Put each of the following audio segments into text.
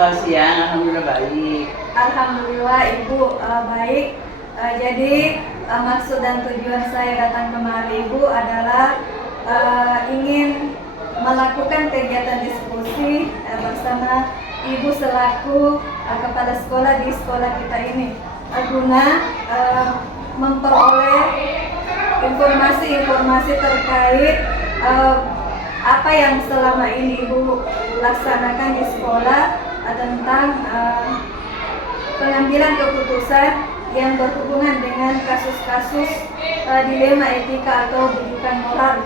Siang, alhamdulillah baik. Alhamdulillah Ibu baik. Jadi maksud dan tujuan saya datang kemari Ibu adalah ingin melakukan kegiatan diskusi bersama Ibu selaku kepala sekolah di sekolah kita ini guna memperoleh informasi-informasi terkait apa yang selama ini Ibu laksanakan di sekolah tentang pengambilan keputusan yang berhubungan dengan kasus-kasus dilema etika atau bujukan moral.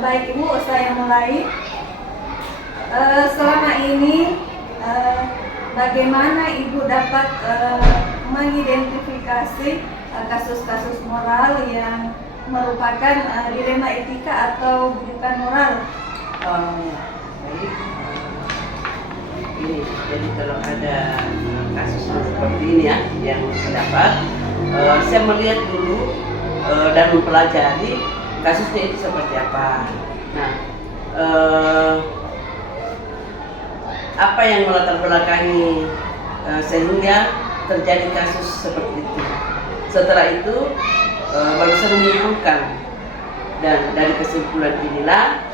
Baik Ibu, saya mulai. Selama ini bagaimana Ibu dapat mengidentifikasi kasus-kasus moral yang merupakan dilema etika atau bujukan moral? Baik. Ini jadi kalau ada kasus seperti ini ya yang saya dapat, saya melihat dulu dan mempelajari kasusnya itu seperti apa. Nah, apa yang melatar belakangi sehingga terjadi kasus seperti itu. Setelah itu baru saya menyimpulkan, dan dari kesimpulan inilah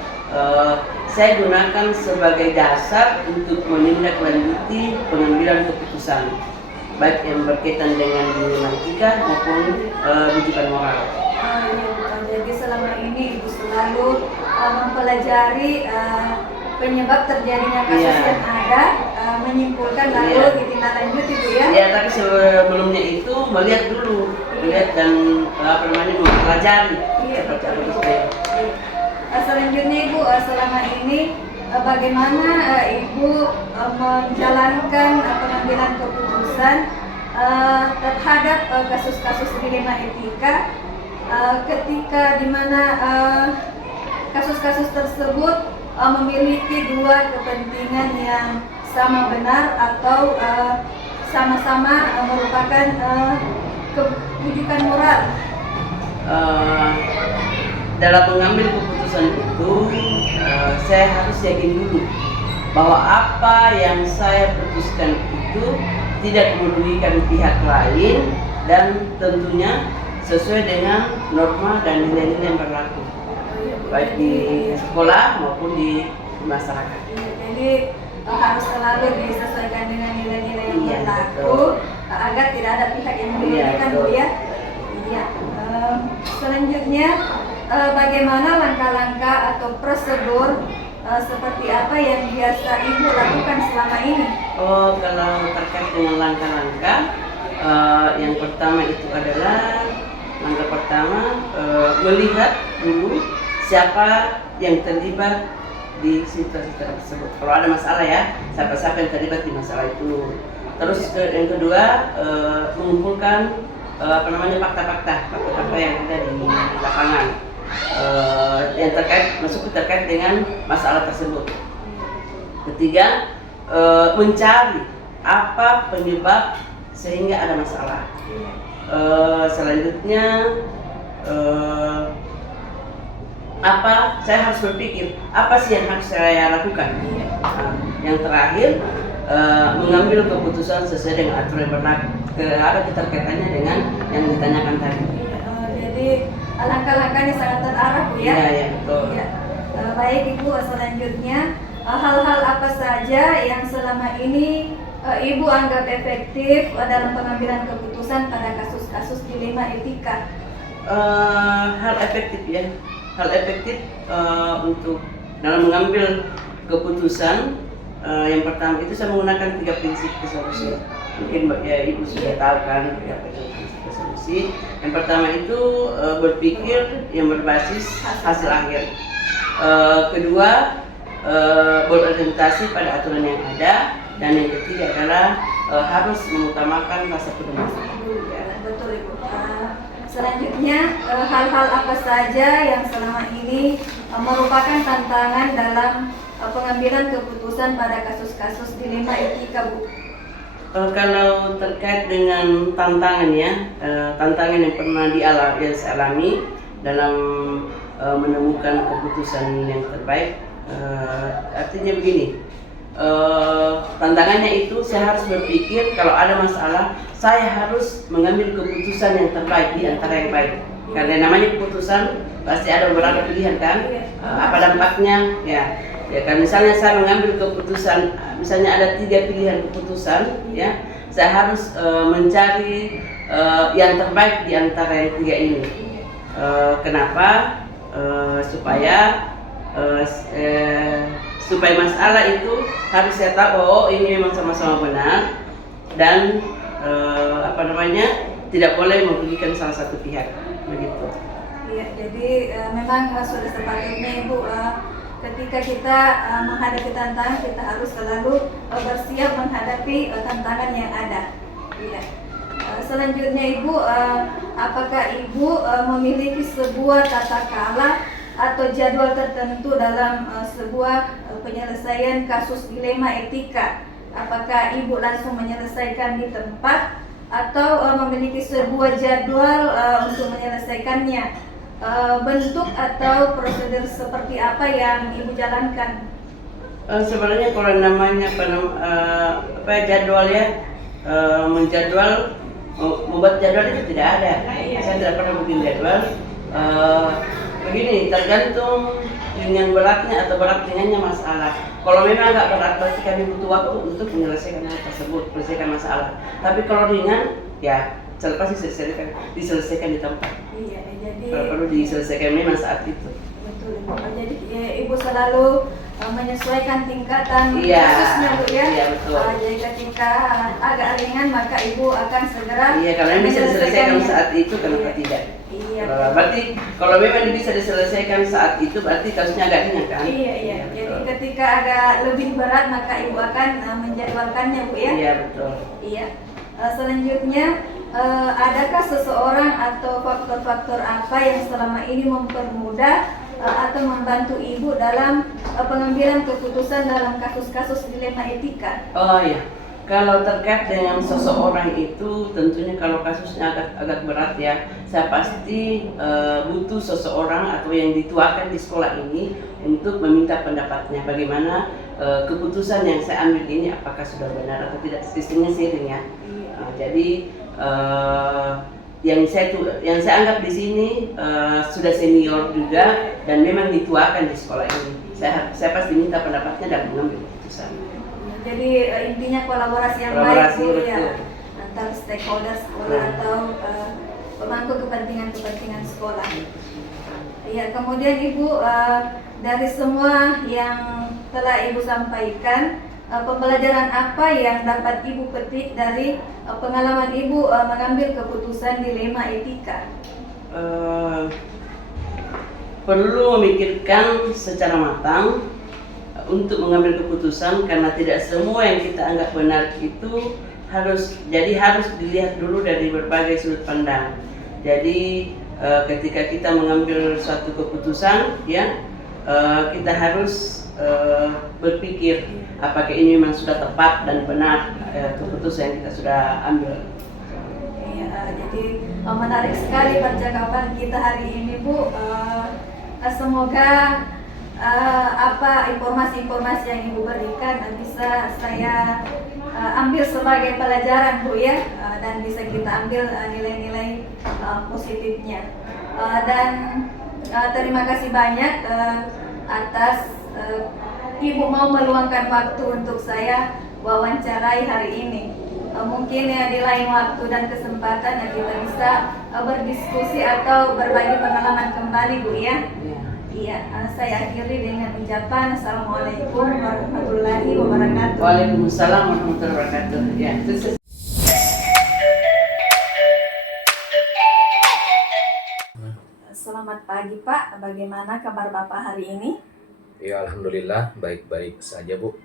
saya gunakan sebagai dasar untuk menindaklanjuti pengambilan keputusan, baik yang berkaitan dengan dilema etika maupun bujukan moral. Jadi selama ini Ibu selalu mempelajari penyebab terjadinya kasus yang ada, menyimpulkan lalu ditindaklanjuti Ibu ya? Iya, tapi sebelumnya itu melihat dan mempelajari seperti apa itu. Selanjutnya Ibu, selama ini bagaimana Ibu menjalankan pengambilan keputusan terhadap kasus-kasus dilema etika ketika di mana kasus-kasus tersebut memiliki dua kepentingan yang sama benar atau sama-sama merupakan kebujukan moral. Dalam mengambil keputusan itu, saya harus yakin dulu bahwa apa yang saya putuskan itu tidak merugikan pihak lain dan tentunya sesuai dengan norma dan nilai-nilai yang berlaku, baik di sekolah maupun di masyarakat. Jadi harus selalu disesuaikan dengan nilai-nilai yang berlaku agar tidak ada pihak yang merugikan Bu ya. Iya. Selanjutnya bagaimana langkah-langkah atau prosedur seperti apa yang biasa Ibu lakukan selama ini? Kalau terkait dengan langkah-langkah, yang pertama itu adalah melihat dulu siapa yang terlibat di situasi tersebut. Kalau ada masalah ya, siapa-siapa yang terlibat di masalah itu. Terus yang kedua, mengumpulkan fakta-fakta yang ada di lapangan yang terkait dengan masalah tersebut. Ketiga, mencari apa penyebab sehingga ada masalah. Selanjutnya saya harus berpikir apa sih yang harus saya lakukan. Yang terakhir, mengambil keputusan sesuai dengan aturan yang berlaku. Ada keterkaitannya dengan yang ditanyakan tadi. Jadi langkah-langkahnya sangat terarah Bu ya? Iya, betul. Ya. Baik Ibu, selanjutnya hal-hal apa saja yang selama ini Ibu anggap efektif dalam pengambilan keputusan pada kasus-kasus dilema etika? Hal efektif untuk dalam mengambil keputusan, yang pertama itu saya menggunakan 3 prinsip resolusi. Mungkin ya Ibu sudah tahu kan apa itu prinsip resolusi. Yang pertama itu berpikir yang berbasis hasil akhir. Kedua, berorientasi pada aturan yang ada, dan yang ketiga adalah harus mengutamakan rasa peduli. Betul Ibu. Selanjutnya, hal-hal apa saja yang selama ini merupakan tantangan dalam pengambilan keputusan pada kasus-kasus dilema etika Bu? Kalau terkait dengan tantangan tantangan yang pernah saya alami dalam menemukan keputusan yang terbaik, artinya begini, tantangannya itu saya harus berpikir kalau ada masalah saya harus mengambil keputusan yang terbaik di antara yang baik. Karena namanya keputusan pasti ada beberapa pilihan kan, apa dampaknya ya. Ya kan misalnya saya mengambil keputusan, misalnya ada 3 pilihan keputusan, ya saya harus mencari yang terbaik di antara yang 3 ini. Kenapa? Supaya masalah itu harus saya tahu oh ini memang sama-sama benar dan tidak boleh merugikan salah satu pihak begitu. Iya, jadi memang sudah sepatutnya Ibu ketika kita menghadapi tantangan kita harus selalu bersiap menghadapi tantangan yang ada. Iya. Selanjutnya Ibu, apakah Ibu memiliki sebuah tata krama atau jadwal tertentu dalam sebuah penyelesaian kasus dilema etika? Apakah Ibu langsung menyelesaikan di tempat atau memiliki sebuah jadwal untuk menyelesaikannya? Bentuk atau prosedur seperti apa yang Ibu jalankan? Sebenarnya kalau namanya jadwal ya, menjadwal, membuat jadwal itu tidak ada. Saya tidak pernah bikin jadwal. Begini, tergantung dengan beratnya atau berat ringannya masalah. Kalau memang agak berat, berarti kami butuh waktu untuk menyelesaikan hal tersebut, menyelesaikan masalah. Tapi kalau ringan, ya pasti diselesaikan di tempat. Iya, jadi kalau perlu diselesaikan memang saat itu. Betul, jadi Ibu selalu menyesuaikan tingkatan Iya, kasusnya Bu ya. Iya betul. Jadi ketika agak ringan maka Ibu akan segera. Iya, kalau bisa diselesaikan saat itu kenapa tidak? Iya. Berarti kalau memang bisa diselesaikan saat itu berarti kasusnya agak ringan kan? Iya. Jadi ketika agak lebih berat maka Ibu akan menjadwalkannya Bu ya. Iya betul. Iya. Selanjutnya adakah seseorang atau faktor-faktor apa yang selama ini mempermudah atau membantu Ibu dalam pengambilan keputusan dalam kasus-kasus dilema etika? Oh iya, kalau terkait dengan seseorang itu tentunya kalau kasusnya agak berat ya, saya pasti butuh seseorang atau yang dituakan di sekolah ini untuk meminta pendapatnya bagaimana keputusan yang saya ambil ini apakah sudah benar atau tidak, sistemnya sharing ya. Jadi yang saya anggap di sini sudah senior juga dan memang dituakan di sekolah ini. Saya pasti minta pendapatnya dan mengambil keputusan. Jadi intinya kolaborasi yang baik Bu ya antar stakeholder sekolah atau pemangku kepentingan sekolah. Ya, kemudian Ibu dari semua yang telah Ibu sampaikan, pembelajaran apa yang dapat Ibu petik dari pengalaman Ibu mengambil keputusan dilema etika? Perlu memikirkan secara matang untuk mengambil keputusan karena tidak semua yang kita anggap benar itu harus dilihat dulu dari berbagai sudut pandang. Jadi ketika kita mengambil suatu keputusan ya kita harus berpikir apakah ini memang sudah tepat dan benar keputusan yang kita sudah ambil. Iya, jadi menarik sekali percakapan kita hari ini Bu. Semoga informasi-informasi yang Ibu berikan bisa saya ambil sebagai pelajaran Bu ya, dan bisa kita ambil nilai-nilai positifnya. Dan terima kasih banyak atas Ibu mau meluangkan waktu untuk saya wawancarai hari ini. Mungkin ya di lain waktu dan kesempatan kita bisa berdiskusi atau berbagi pengalaman kembali Bu ya. Iya, saya akhiri dengan ucapan Assalamualaikum warahmatullahi wabarakatuh. Waalaikumsalam warahmatullahi wabarakatuh. Ya, Selamat pagi Pak, bagaimana kabar Bapak hari ini? Ya alhamdulillah baik-baik saja Bu.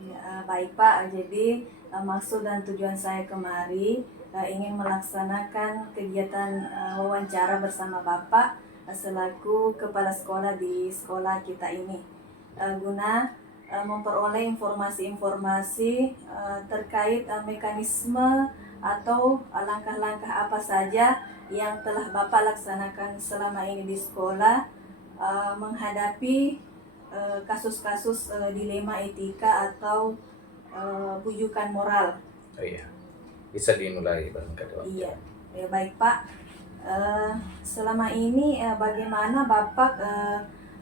Ya, baik Pak, jadi maksud dan tujuan saya kemari ingin melaksanakan kegiatan wawancara bersama Bapak selaku kepala sekolah di sekolah kita ini guna memperoleh informasi-informasi terkait mekanisme atau langkah-langkah apa saja yang telah Bapak laksanakan selama ini di sekolah menghadapi kasus-kasus dilema etika atau bujukan moral. Oh iya, bisa dimulai barangkali. Iya, ya baik Pak. Selama ini bagaimana Bapak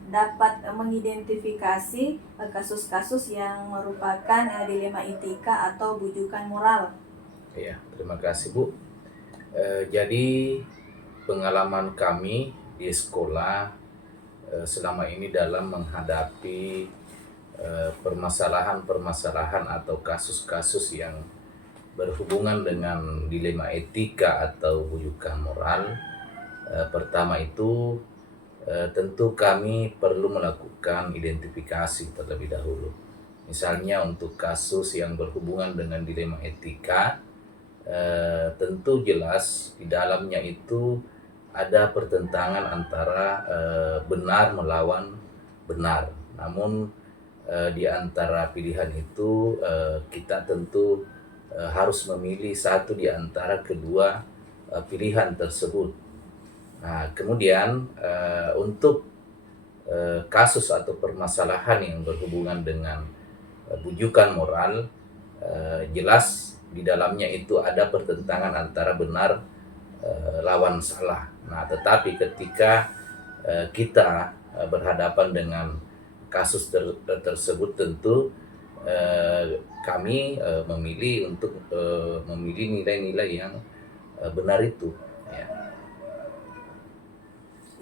dapat mengidentifikasi kasus-kasus yang merupakan dilema etika atau bujukan moral? Iya, terima kasih Bu. Jadi pengalaman kami di sekolah selama ini dalam menghadapi permasalahan-permasalahan atau kasus-kasus yang berhubungan dengan dilema etika atau bujukan moral. Pertama itu tentu kami perlu melakukan identifikasi terlebih dahulu. Misalnya untuk kasus yang berhubungan dengan dilema etika, tentu jelas di dalamnya itu ada pertentangan antara benar melawan benar. Namun di antara pilihan itu kita tentu harus memilih satu di antara kedua pilihan tersebut. Nah, kemudian untuk kasus atau permasalahan yang berhubungan dengan bujukan moral, jelas di dalamnya itu ada pertentangan antara benar lawan salah. Nah, tetapi ketika kita berhadapan dengan kasus tersebut, tentu kami memilih untuk memilih nilai-nilai yang benar itu. Ya.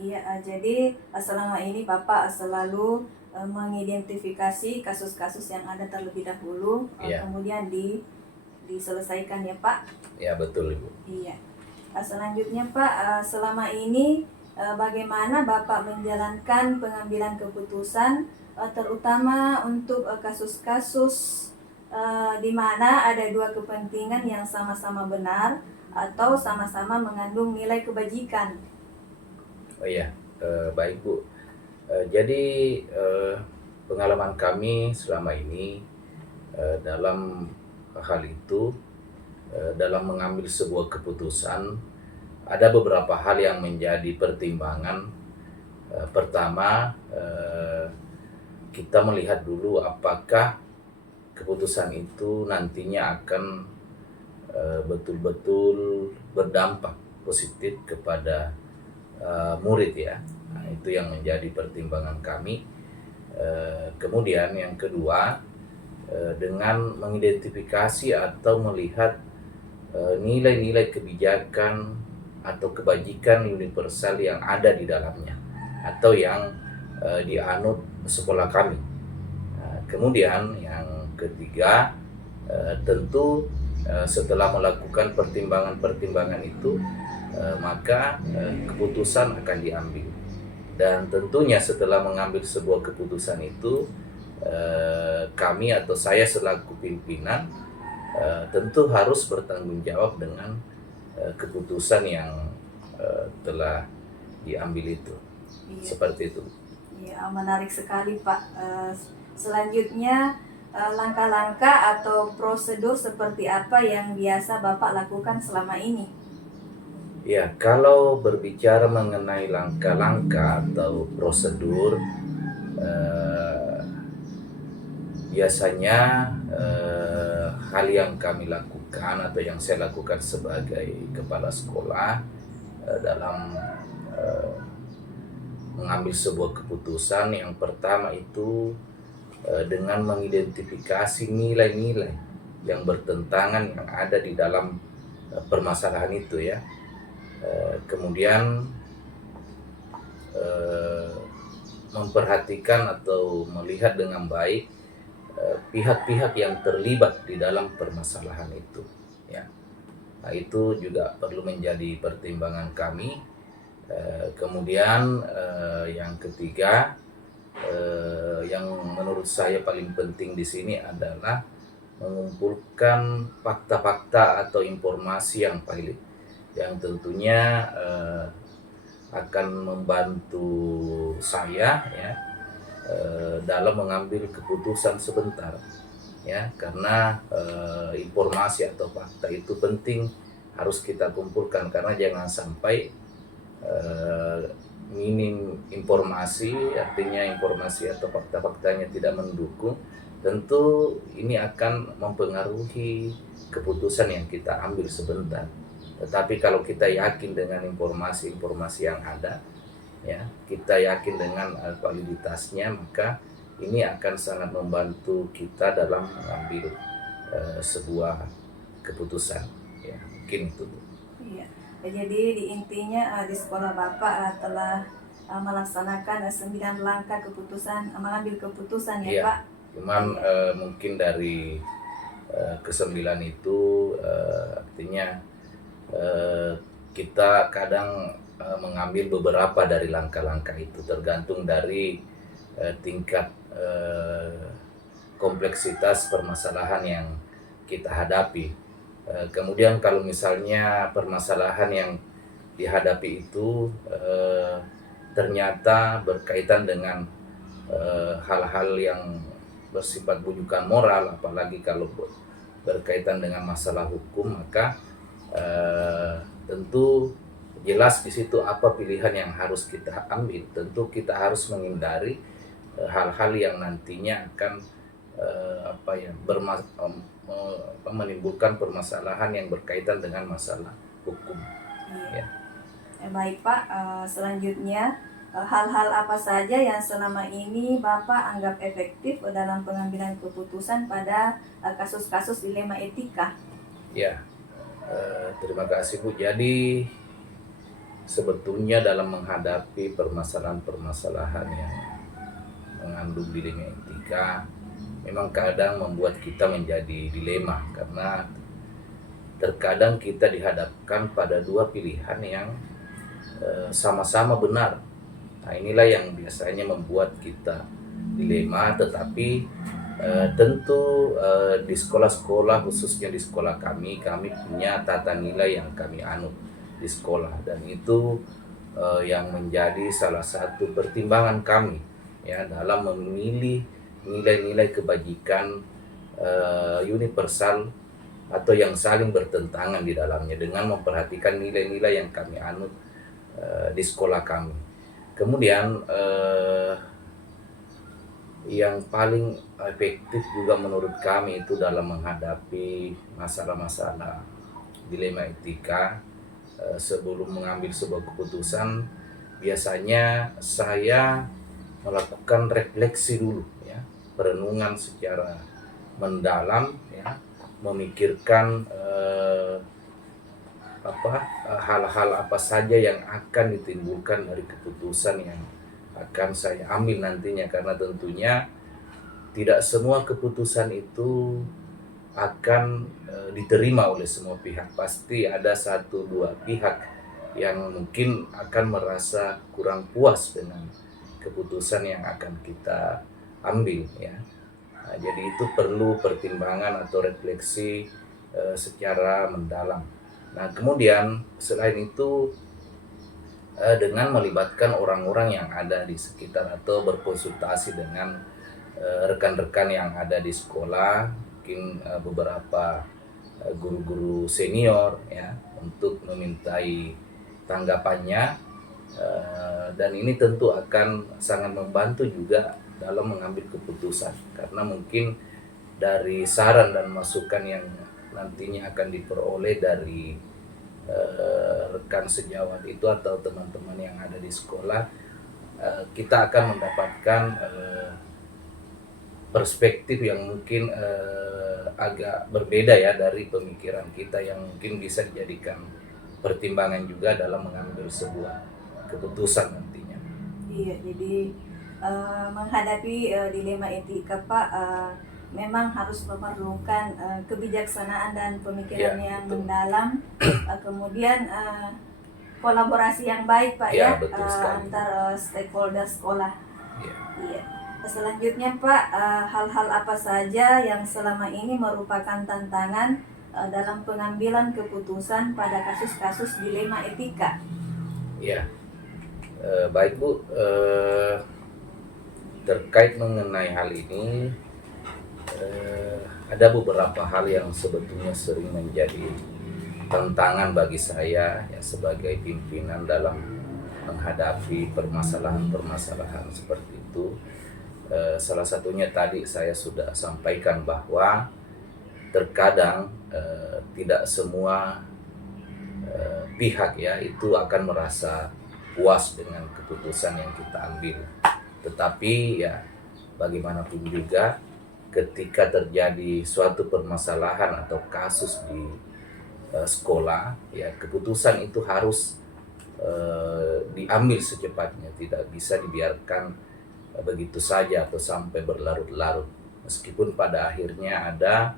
Iya, jadi selama ini Bapak selalu mengidentifikasi kasus-kasus yang ada terlebih dahulu, Iya. kemudian diselesaikan ya Pak. Ya, betul Ibu. Iya. Selanjutnya Pak, selama ini bagaimana Bapak menjalankan pengambilan keputusan terutama untuk kasus-kasus di mana ada dua kepentingan yang sama-sama benar atau sama-sama mengandung nilai kebajikan? Oh iya, baik Bu. Jadi pengalaman kami selama ini dalam hal itu, dalam mengambil sebuah keputusan, ada beberapa hal yang menjadi pertimbangan. Pertama, kita melihat dulu apakah keputusan itu nantinya akan betul-betul berdampak positif kepada murid ya. Nah, itu yang menjadi pertimbangan kami. Kemudian yang kedua, dengan mengidentifikasi atau melihat nilai-nilai kebijakan atau kebajikan universal yang ada di dalamnya atau yang dianut sekolah kami. Kemudian yang ketiga, tentu setelah melakukan pertimbangan-pertimbangan itu, maka keputusan akan diambil. Dan tentunya setelah mengambil sebuah keputusan itu, kami atau saya selaku pimpinan tentu harus bertanggung jawab dengan keputusan yang telah diambil itu. Iya. Seperti itu. Ya, menarik sekali Pak. Selanjutnya langkah-langkah atau prosedur seperti apa yang biasa Bapak lakukan selama ini? Ya, kalau berbicara mengenai langkah-langkah atau prosedur, biasanya hal yang kami lakukan atau yang saya lakukan sebagai kepala sekolah dalam mengambil sebuah keputusan, yang pertama itu dengan mengidentifikasi nilai-nilai yang bertentangan yang ada di dalam permasalahan itu ya. Kemudian memperhatikan atau melihat dengan baik pihak-pihak yang terlibat di dalam permasalahan itu ya. Nah, itu juga perlu menjadi pertimbangan kami. Kemudian yang ketiga, yang menurut saya paling penting di sini adalah mengumpulkan fakta-fakta atau informasi yang valid, yang tentunya akan membantu saya ya dalam mengambil keputusan sebentar ya, karena informasi atau fakta itu penting, harus kita kumpulkan karena jangan sampai minim informasi, artinya informasi atau fakta-faktanya tidak mendukung, tentu ini akan mempengaruhi keputusan yang kita ambil sebentar. Tetapi kalau kita yakin dengan informasi-informasi yang ada, ya, kita yakin dengan validitasnya, maka ini akan sangat membantu kita dalam mengambil sebuah keputusan. Ya, mungkin itu. Iya. Jadi di intinya di sekolah Bapak telah melaksanakan 9 langkah keputusan, mengambil keputusan ya Iya. Pak. Cuman mungkin dari kesembilan itu artinya kita kadang mengambil beberapa dari langkah-langkah itu, tergantung dari tingkat kompleksitas permasalahan yang kita hadapi. Kemudian kalau misalnya permasalahan yang dihadapi itu ternyata berkaitan dengan hal-hal yang bersifat bujukan moral, apalagi kalau berkaitan dengan masalah hukum, maka tentu jelas di situ apa pilihan yang harus kita ambil. Tentu kita harus menghindari hal-hal yang nantinya akan menimbulkan permasalahan yang berkaitan dengan masalah hukum. Iya. Baik Pak, selanjutnya hal-hal apa saja yang selama ini Bapak anggap efektif dalam pengambilan keputusan pada kasus-kasus dilema etika? Ya, terima kasih Bu. Jadi sebetulnya dalam menghadapi permasalahan-permasalahan yang mengandung dilema etika, memang kadang membuat kita menjadi dilema, karena terkadang kita dihadapkan pada dua pilihan yang sama-sama benar. Nah, inilah yang biasanya membuat kita dilema, tetapi tentu di sekolah-sekolah, khususnya di sekolah kami punya tata nilai yang kami anut di sekolah, dan itu yang menjadi salah satu pertimbangan kami ya dalam memilih nilai-nilai kebajikan universal atau yang saling bertentangan di dalamnya, dengan memperhatikan nilai-nilai yang kami anut di sekolah kami. Kemudian yang paling efektif juga menurut kami itu dalam menghadapi masalah-masalah dilema etika, sebelum mengambil sebuah keputusan, biasanya saya melakukan refleksi dulu ya, perenungan secara mendalam ya, memikirkan hal-hal apa saja yang akan ditimbulkan dari keputusan yang akan saya ambil nantinya, karena tentunya tidak semua keputusan itu akan diterima oleh semua pihak. Pasti ada 1-2 pihak yang mungkin akan merasa kurang puas dengan keputusan yang akan kita ambil ya. Nah, jadi itu perlu pertimbangan atau refleksi secara mendalam. Nah, kemudian selain itu dengan melibatkan orang-orang yang ada di sekitar atau berkonsultasi dengan rekan-rekan yang ada di sekolah, mungkin beberapa guru-guru senior ya, untuk memintai tanggapannya, dan ini tentu akan sangat membantu juga dalam mengambil keputusan, karena mungkin dari saran dan masukan yang nantinya akan diperoleh dari rekan sejawat itu atau teman-teman yang ada di sekolah, kita akan mendapatkan perspektif yang mungkin agak berbeda ya dari pemikiran kita, yang mungkin bisa dijadikan pertimbangan juga dalam mengambil sebuah keputusan nantinya. Iya, jadi menghadapi dilema etika Pak, memang harus memerlukan kebijaksanaan dan pemikiran yang betul. mendalam, kemudian kolaborasi yang baik Pak Ya, ya, betul sekali. antar stakeholder sekolah. Ya. Iya. Selanjutnya Pak, hal-hal apa saja yang selama ini merupakan tantangan dalam pengambilan keputusan pada kasus-kasus dilema etika? Ya, baik Bu, terkait mengenai hal ini, ada beberapa hal yang sebetulnya sering menjadi tantangan bagi saya ya, sebagai pimpinan dalam menghadapi permasalahan-permasalahan seperti itu. Salah satunya tadi saya sudah sampaikan bahwa terkadang tidak semua pihak ya itu akan merasa puas dengan keputusan yang kita ambil. Tetapi ya bagaimanapun juga ketika terjadi suatu permasalahan atau kasus di sekolah, ya keputusan itu harus diambil secepatnya, tidak bisa dibiarkan begitu saja atau sampai berlarut-larut. Meskipun pada akhirnya ada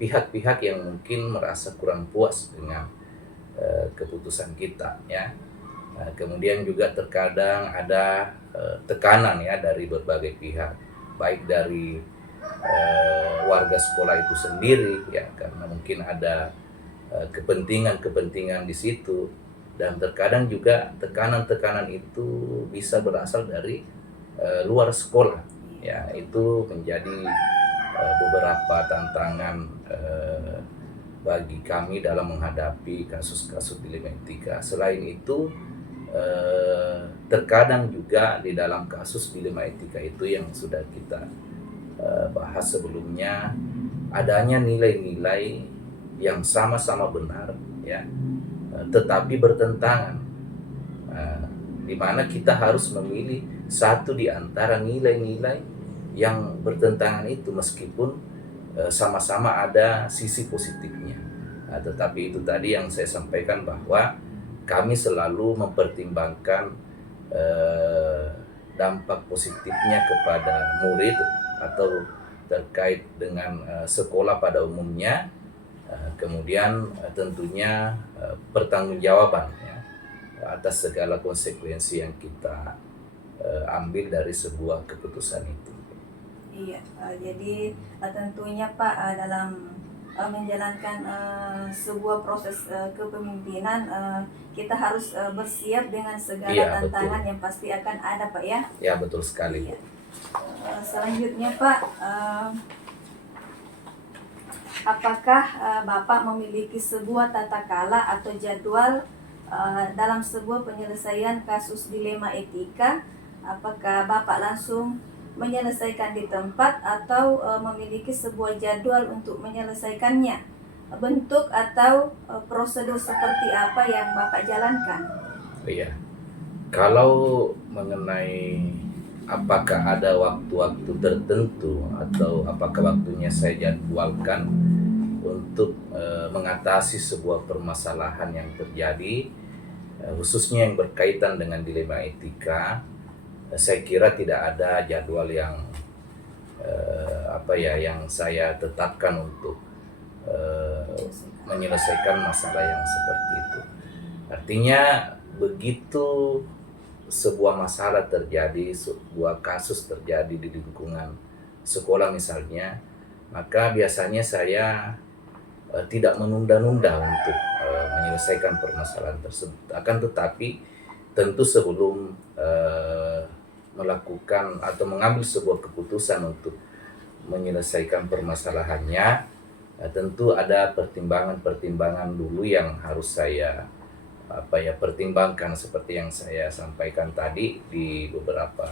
pihak-pihak yang mungkin merasa kurang puas dengan keputusan kita, ya. Kemudian juga terkadang ada tekanan ya dari berbagai pihak, baik dari warga sekolah itu sendiri ya, karena mungkin ada kepentingan-kepentingan di situ, dan terkadang juga tekanan-tekanan itu bisa berasal dari luar sekolah ya. Itu menjadi beberapa tantangan bagi kami dalam menghadapi kasus-kasus dilema etika. Selain itu terkadang juga di dalam kasus dilema etika itu yang sudah kita bahas sebelumnya, adanya nilai-nilai yang sama-sama benar ya, tetapi bertentangan, di mana kita harus memilih satu di antara nilai-nilai yang bertentangan itu, meskipun sama-sama ada sisi positifnya. Tetapi itu tadi yang saya sampaikan, bahwa kami selalu mempertimbangkan dampak positifnya kepada murid atau terkait dengan sekolah pada umumnya, kemudian tentunya pertanggungjawaban ya, atas segala konsekuensi yang kita ambil dari sebuah keputusan itu. Iya, jadi tentunya Pak, dalam menjalankan sebuah proses kepemimpinan, kita harus bersiap dengan segala tantangan yang pasti akan ada Pak ya. Ya, betul sekali. Iya. Selanjutnya Pak, apakah Bapak memiliki sebuah tata kala atau jadwal dalam sebuah penyelesaian kasus dilema etika? Apakah Bapak langsung menyelesaikan di tempat atau memiliki sebuah jadwal untuk menyelesaikannya? Bentuk atau prosedur seperti apa yang Bapak jalankan? Iya, kalau mengenai apakah ada waktu-waktu tertentu atau apakah waktunya saya jadwalkan untuk mengatasi sebuah permasalahan yang terjadi, khususnya yang berkaitan dengan dilema etika, saya kira tidak ada jadwal yang yang saya tetapkan untuk menyelesaikan masalah yang seperti itu. Artinya begitu sebuah masalah terjadi, sebuah kasus terjadi di lingkungan sekolah misalnya, maka biasanya saya tidak menunda-nunda untuk menyelesaikan permasalahan tersebut. Akan tetapi tentu sebelum melakukan atau mengambil sebuah keputusan untuk menyelesaikan permasalahannya, tentu ada pertimbangan-pertimbangan dulu yang harus saya pertimbangkan, seperti yang saya sampaikan tadi di beberapa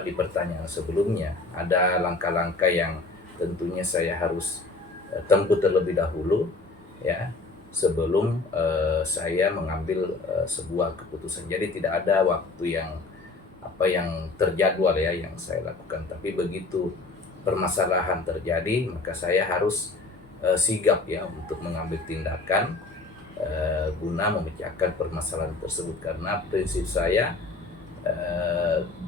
di pertanyaan sebelumnya. Ada langkah-langkah yang tentunya saya harus tempuh terlebih dahulu ya, sebelum saya mengambil sebuah keputusan. Jadi tidak ada waktu yang terjadwal ya yang saya lakukan, tapi begitu permasalahan terjadi maka saya harus sigap ya untuk mengambil tindakan guna memecahkan permasalahan tersebut. Karena prinsip saya,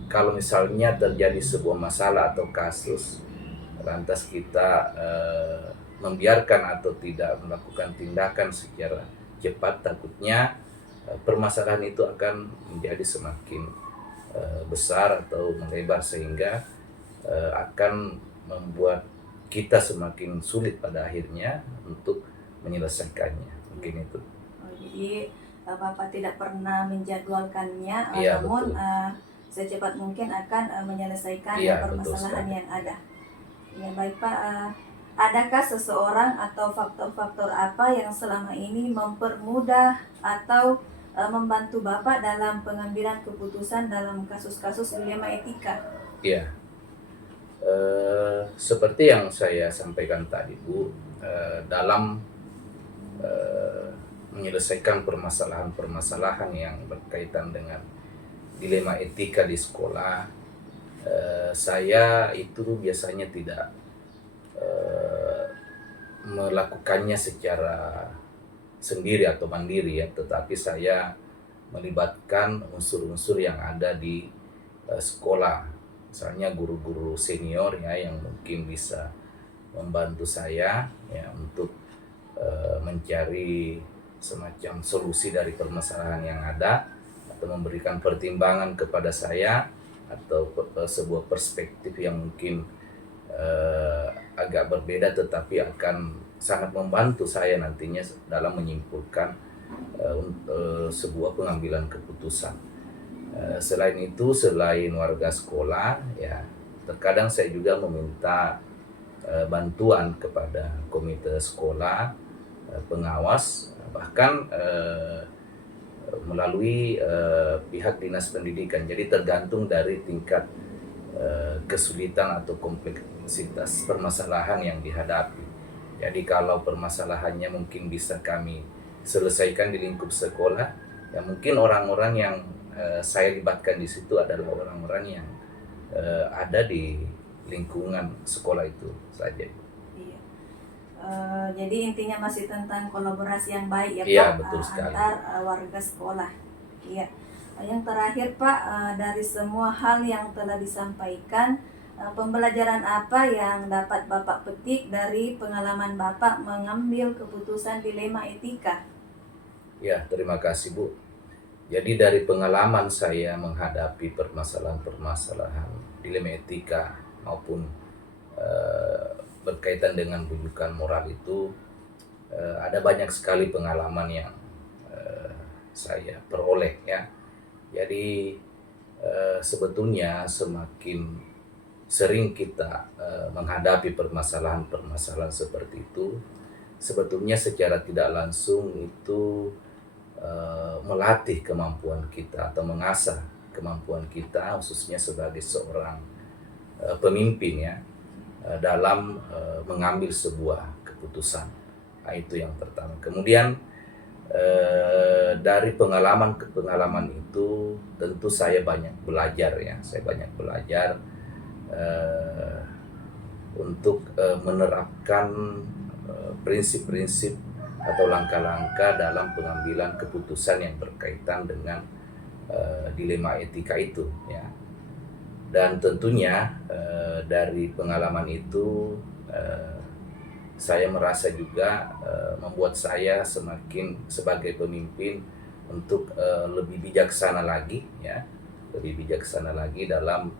kalau misalnya terjadi sebuah masalah atau kasus, lantas kita membiarkan atau tidak melakukan tindakan secara cepat, takutnya permasalahan itu akan menjadi semakin besar atau melebar, sehingga akan membuat kita semakin sulit pada akhirnya untuk menyelesaikannya. Mungkin itu. Jadi Bapak tidak pernah menjadwalkannya, Iya, namun betul. secepat mungkin akan menyelesaikan Iya, permasalahan betul yang ada. Ya baik Pak, adakah seseorang atau faktor-faktor apa yang selama ini mempermudah atau membantu Bapak dalam pengambilan keputusan dalam kasus-kasus dilema etika? Ya, seperti yang saya sampaikan tadi Bu, dalam menyelesaikan permasalahan-permasalahan yang berkaitan dengan dilema etika di sekolah, saya itu biasanya tidak melakukannya secara sendiri atau mandiri ya, tetapi saya melibatkan unsur-unsur yang ada di sekolah, misalnya guru-guru senior ya yang mungkin bisa membantu saya ya untuk mencari semacam solusi dari permasalahan yang ada, atau memberikan pertimbangan kepada saya, atau sebuah perspektif yang mungkin agak berbeda tetapi akan sangat membantu saya nantinya dalam menyimpulkan sebuah pengambilan keputusan. Selain itu, selain warga sekolah ya, terkadang saya juga meminta bantuan kepada komite sekolah, pengawas, bahkan melalui pihak dinas pendidikan. Jadi tergantung dari tingkat kesulitan atau kompleksitas permasalahan yang dihadapi. Jadi kalau permasalahannya mungkin bisa kami selesaikan di lingkup sekolah, ya mungkin orang-orang yang saya libatkan di situ adalah orang-orang yang ada di lingkungan sekolah itu saja. Iya. Jadi intinya masih tentang kolaborasi yang baik ya Pak, Iya, betul sekali. antar warga sekolah. Iya. Yang terakhir Pak, dari semua hal yang telah disampaikan, pembelajaran apa yang dapat Bapak petik dari pengalaman Bapak mengambil keputusan dilema etika? Ya, terima kasih Bu. Jadi dari pengalaman saya menghadapi permasalahan-permasalahan dilema etika maupun berkaitan dengan rujukan moral itu, ada banyak sekali pengalaman yang saya peroleh ya. Jadi sebetulnya semakin sering kita menghadapi permasalahan-permasalahan seperti itu, sebetulnya secara tidak langsung itu melatih kemampuan kita atau mengasah kemampuan kita, khususnya sebagai seorang pemimpin ya, dalam mengambil sebuah keputusan. Nah, itu yang pertama. Kemudian dari pengalaman ke pengalaman itu tentu saya banyak belajar ya. Saya banyak belajar untuk menerapkan prinsip-prinsip atau langkah-langkah dalam pengambilan keputusan yang berkaitan dengan dilema etika itu ya. Dan tentunya dari pengalaman itu saya merasa juga membuat saya semakin sebagai pemimpin untuk lebih bijaksana lagi ya, lebih bijaksana lagi dalam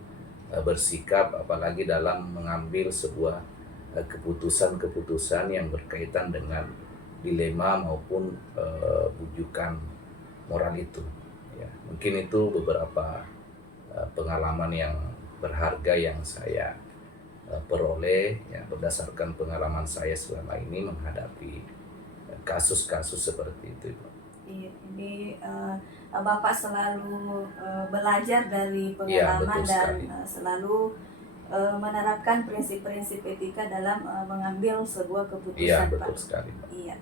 bersikap, apalagi dalam mengambil sebuah keputusan-keputusan yang berkaitan dengan dilema maupun bujukan moral itu ya. Mungkin itu beberapa pengalaman yang berharga yang saya peroleh ya, berdasarkan pengalaman saya selama ini menghadapi kasus-kasus seperti itu. Iya, ini Bapak selalu belajar dari Iya, pengalaman betul dan sekali. selalu menerapkan prinsip-prinsip etika dalam mengambil sebuah keputusan Iya, Pak. betul sekali. Iya.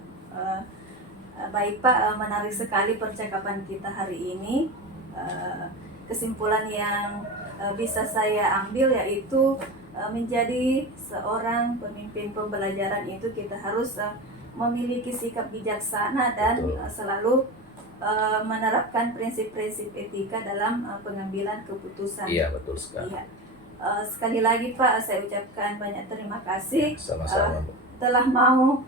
Baik Pak, menarik sekali percakapan kita hari ini. Kesimpulan yang bisa saya ambil yaitu menjadi seorang pemimpin pembelajaran itu kita harus memiliki sikap bijaksana dan Betul. selalu menerapkan prinsip-prinsip etika dalam pengambilan keputusan. Iya, betul sekali. Iya. Sekali lagi Pak, saya ucapkan banyak terima kasih Sama-sama. telah mau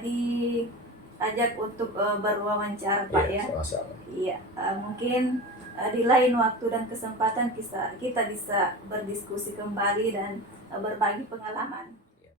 diajak untuk berwawancara Pak Iya, ya. sama-sama. Iya, mungkin di lain waktu dan kesempatan kita bisa berdiskusi kembali dan berbagi pengalaman. Iya.